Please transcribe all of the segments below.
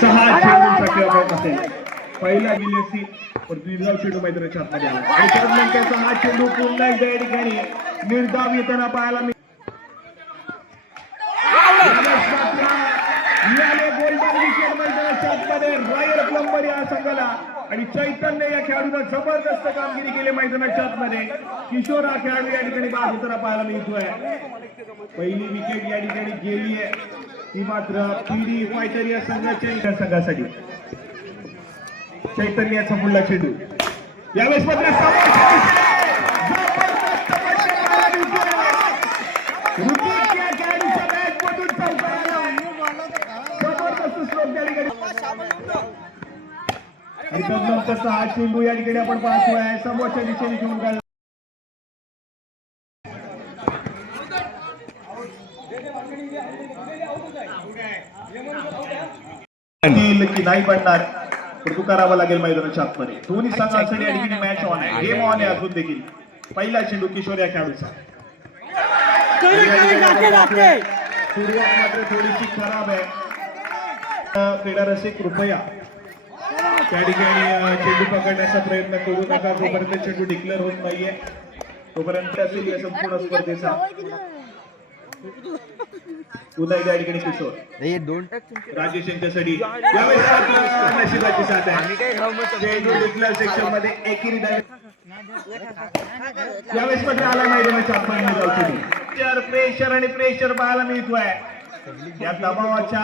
6 चेंडूंचा खेळ असेल. पहिला गेली पण निर्धाव चेंडू मैदानाच्या आतमध्ये आला आणि त्यानंतरचा हा चेंडू पुन्हा एकदा या ठिकाणी निर्धाव येताना पाहायला मिळाला. गोल्डन विकेट मैदानाच्या आतमध्ये रॉयल प्लंबर या संघाला आणि चैतन्य या खेळाडूने जबरदस्त कामगिरी केली मैदानाच्या आतमध्ये. किशोर हा खेळाडू या ठिकाणी बाद होताना पाहायला मिळतोय. पहिली विकेट या ठिकाणी गेली आहे ती मात्र पीडी फायटर या संघासाठी. चैतन्याचा पुढला चेंडू यावेळेस मात्र आणि त्यानंतरचा हा चेंडू या ठिकाणी आपण पाहतोय समोरच्या दिशेने घेऊन गेला. की नाही पडणार परंतु करावं लागेल मैदानाच्या आतमध्ये. दोन्ही संघांसाठी या ठिकाणी मॅच ऑन आहे, गेम ऑन आहे अजून देखील. पहिला चेंडू किशोर या खेळाडूचा. सुरुवात मात्र थोडीशी खराब आहे. क्रीडा रसिक कृपया त्या ठिकाणी चेंडू पकडण्याचा प्रयत्न करू नका जोपर्यंत चेंडू डिक्लेअर होत नाहीये तोपर्यंत असेल या संपूर्ण स्पर्धेचा. पुन्हा एकदा ठिकाणी किशोर राजेश यांच्यासाठी नशिबाची साथ आहे. चेंडू डिक्लेअर सेक्शन मध्ये एकेरी यावेळेस मात्र आला मैदानाच्या आतमध्ये. प्रेशर आणि प्रेशर पाहायला मिळतोय. या दबावाच्या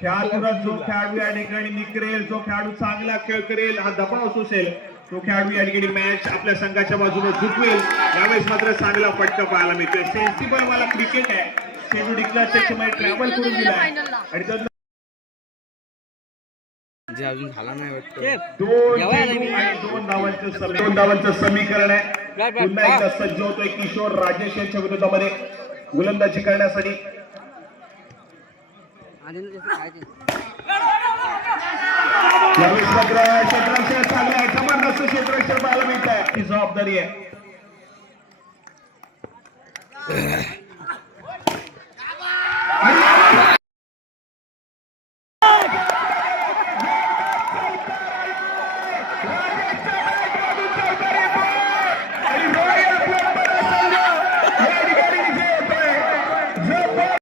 खेळाडूला जो खेळाडू या ठिकाणी निकरेल, जो खेळाडू चांगला खेळ करेल, हा दबाव सोसेल तो खेळाडू या ठिकाणी मॅच आपल्या संघाच्या बाजूने जिंकवेल. यावेळेस मात्र चांगला फटका पाहायला मिळतोय. सेन्सिबल वाला क्रिकेट आहे. चेंडू डिक्लेअर सेक्शन मध्ये ट्रॅव्हल करून दिला आणि दोन धावांचं समीकरण आहे. पुन्हा एकदा सज्ज होतोय किशोर राजेश यांच्या विरोधामध्ये गोलंदाजी करण्यासाठी. क्षेत्ररक्षण चांगलं आहे, जबरदस्त क्षेत्ररक्षण पाहायला मिळत आहे. ही जबाबदारी आहे.